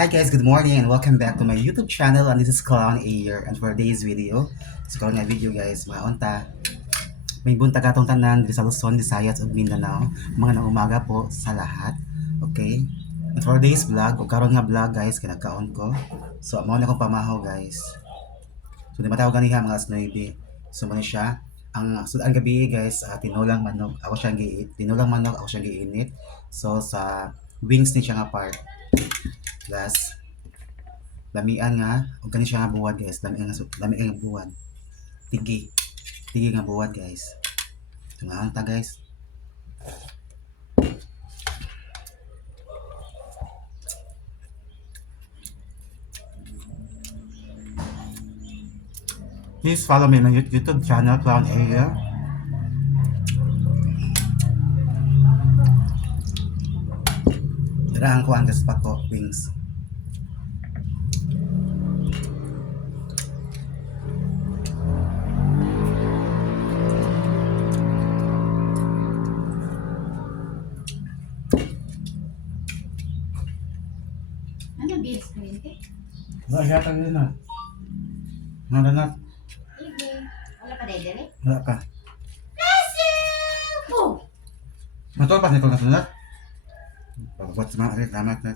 Hi guys, good morning and welcome back to my YouTube channel, and this is Clown Ayer. And for today's video, sa so, nga video guys, mga unta, may buntag atong tanan dito sa Luzon, Visayas ug Mindanao. Mga nang umaga po sa lahat. Okay? And for today's vlog, o karon nga vlog guys, kinagkaon ko. So amo na akong pamahaw guys. So di matawag ganiha mga alas 9. So mo siya ang sudan gabi guys, tinulang manok. Ako siyang tinulang manok, ako siyang giinit. So sa wings ni siya nga part. Plus lamian nga ug kani siya nga buwad guys, lamian nga buwad, tigi nga buwad guys. So nga ta guys, please follow me my YouTube channel Clown Area. Dirahan ko ang spot ko wings. Ano beef cream cake? Magyatag din na. Wala na. Sige. Wala pa dede? Wala ka. Oh! Matol pa nito na sunod. Pagbuhat sa mga reklamat na.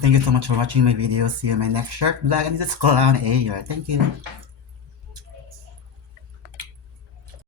Thank you so much for watching my video. See you in my next short vlog. And this is Clown Ayer. Thank you.